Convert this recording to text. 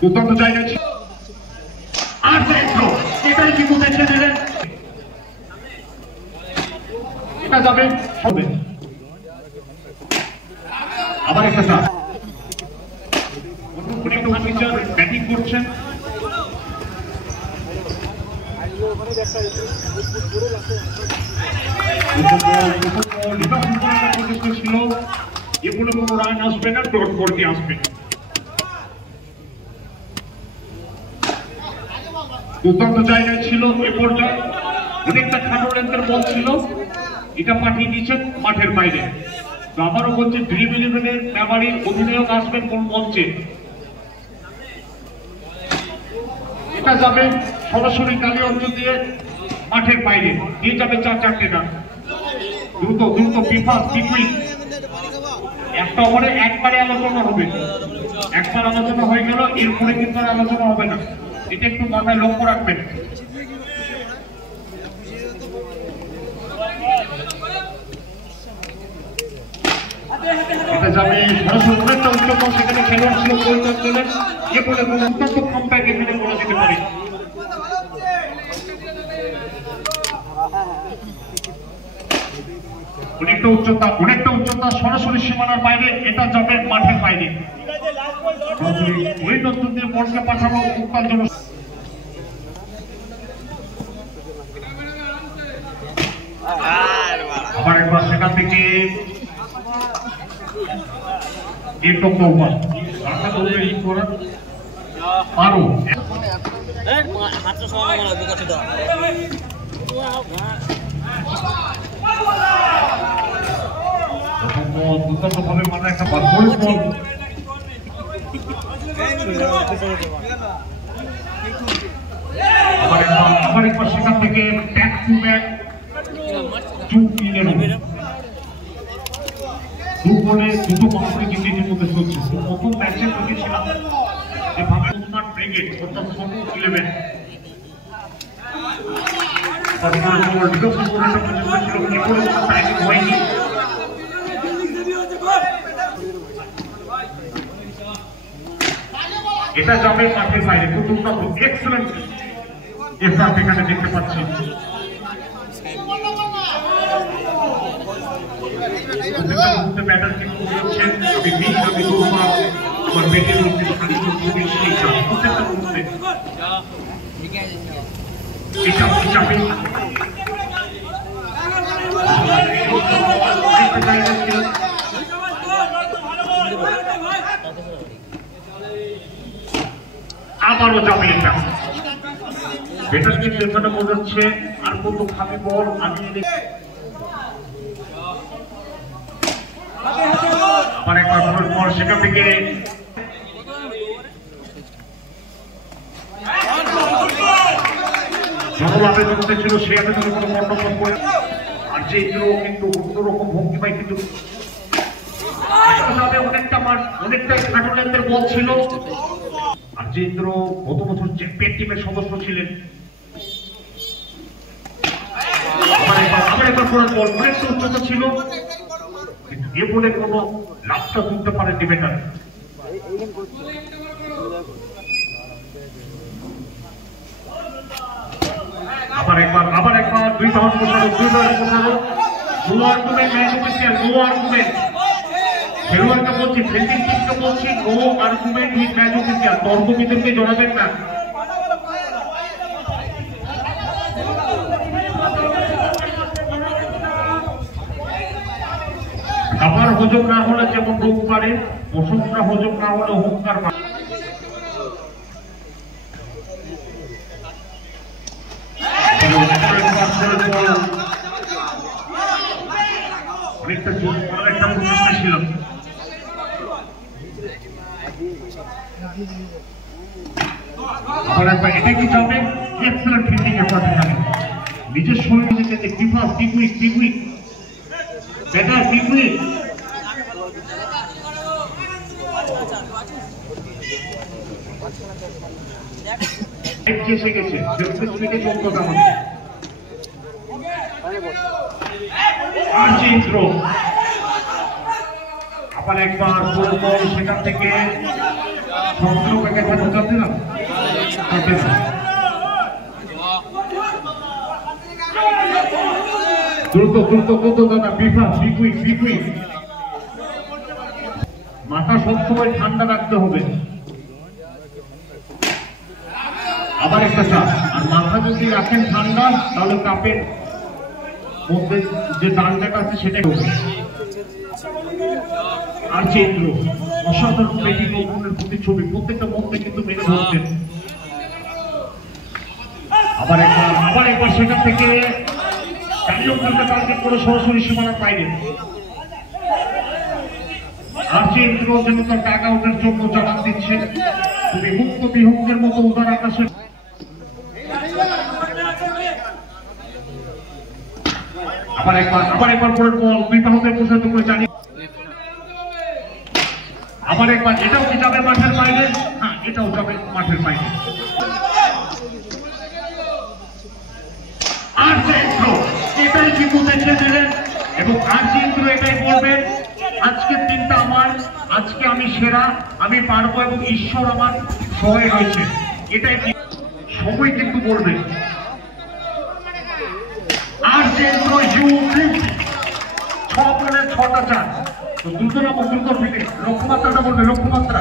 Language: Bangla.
দুর্দান্ত জায়গা ছিল আর দেখো এটাই কিন্তু দেখে দিলেন এটা যাবে হবে আবার একটা সার্ভ ব্যাটিং করছেন ছিল এগুলো কোনো রান আসবে না ডট করতে আসবে দুর্দান্ত জায়গায় ছিল এ পর্যায়ে অনেকটা খাটো লেন্থের বল ছিল এটা পাঠিয়ে দিয়েছেন মাঠের বাইরে তো আবারও বলছে ড্রিম ইলেভেনের মেমারির অধিনায়ক আসবেন কোন মঞ্চে এটা যাবে সরাসরি কালী অঞ্চল দিয়ে মাঠের বাইরে দিয়ে যাবে 4-4টে রান দ্রুত দ্রুত বিফাস বিকুইক একটা ওভারে একবারে আলোচনা হবে একবার আলোচনা হয়ে গেল এরপরে কিন্তু আর আলোচনা হবে না এটা একটু মাথায় লক্ষ্য রাখবেন এটা যাবে সরাসরি অনেকটা উচ্চতম সেখানে খেলোয়াড় ছিল পরিচর্যা এ বলে অত্যন্ত কম্প্যাক্ট এখানে বলা যেতে পারে অনেকটা উচ্চতা সরাসরি সীমানার বাইরে এটা যাবে মাঠের বাইরে ওই তথ্য দিয়ে বলকে পাঠানো উত্তাল জন্য আবার একবার সেখান থেকে আরো দুর্দান্ত ভাবে মানে একটা আবার একবার সেখান থেকে ব্যাক টু ব্যাক দু বলে দুটো বাউন্ডারি কিন্তু এটির মধ্যে চলছে প্রথম ম্যাচে দেখেছিলাম যে ভাবে উন্মান ব্রিগেড অর্থাৎ ছোট 11 এটা যাবে মাঠের বাইরে খুব দুর্দান্ত এক্সেলেন্ট এফার্ট এখানে দেখতে পাচ্ছি ব্যাটার কিন্তু বলছেন আমি বিশ আমি দুর্বার আমার বেটের মধ্যে প্রত্যেকটা মুহূর্তে আবারও যাবে এটা বেটার কিন্তু এখানে বোঝাচ্ছে আর কত খাবি বল আমি আবার একবার পর সেখান থেকে আবেদন ছিল সে আবেদনের কোনো মন্তব্য করে আর যে কিন্তু অন্যরকম ভঙ্গিমায় কিন্তু অনেকটাই খাটো লেন্থের বল ছিল আর যে গত বছর চ্যাম্পিয়ন টিমের সদস্য ছিলেন আবার একবার বল অনেকটা উচ্চতা ছিল কিন্তু এ বলে কোনো লাভটা তুলতে পারে ডিফেন্ডার আবার একবার 2 ধাওয়ার প্রসারণ no argument match official no argument খেলোয়াড়কে বলছি ফিল্ডিং টিমকে বলছি no argument with match official তর্ক বিতর্কে জড়াবেন না আবার হজম না হলে যেমন রোগ পারে প্রশংসা হজম না হলে অহংকার অনেকটা জোর করার একটা প্রচেষ্টা ছিল আবার একবার এটা কি যাবে এক্সেলেন্ট ফিল্ডিং এফোর্ট এখানে নিজের শরীর থেকে ডিফাস পিকুইক ব্যাটার পিকুইক এসে গেছে আবার একবার সেখান থেকে সমুদ্র প্যাকেট হাতে চলতে না দ্রুত দ্রুত দ্রুত দাদা বিফাস বিকুইক মাথা সবসময় ঠান্ডা রাখতে হবে। আবার একটা চাপ, আর মাথা যদি রাখেন ঠান্ডা তাহলে কাপের মধ্যে যে দানটা আছে সেটাই হবে। আর চেন্দ্র অসাধারণ পেটি কৌশলের প্রতিচ্ছবি, প্রত্যেকটা মধ্যে কিন্তু মেনে ধরছেন। আবার একবার সেটা থেকে টার্গেট করে সরাসরি সীমানার বাইরে। আর চেন্দ্র যেন তার ট্যাগ আউটের জন্য জবাব দিচ্ছে। তুমি মুক্ত বিহঙ্গের মতো উদার আকাশে আবার একবার পরের বল বিবাহদের প্রসারিত করে জানিয়ে আবার একবার এটাও কি যাবে মাঠের বাইরে? হ্যাঁ, এটাও যাবে মাঠের বাইরে। আর চেন্দ্র এটাই কিন্তু দেখিয়ে দিলেন এবং আর চেন্দ্র এটাই বলবেন, আজকের দিনটা আমার, আজকে আমি সেরা, আমি পারবো এবং ঈশ্বর আমার সহায় রয়েছে। এটাই সময় কিন্তু বলবে। আর চেন্দ্র ছ বলে 6টা 4 দ্রুত থেকে লক্ষ্যমাত্রাটা বলবে, লক্ষ্যমাত্রা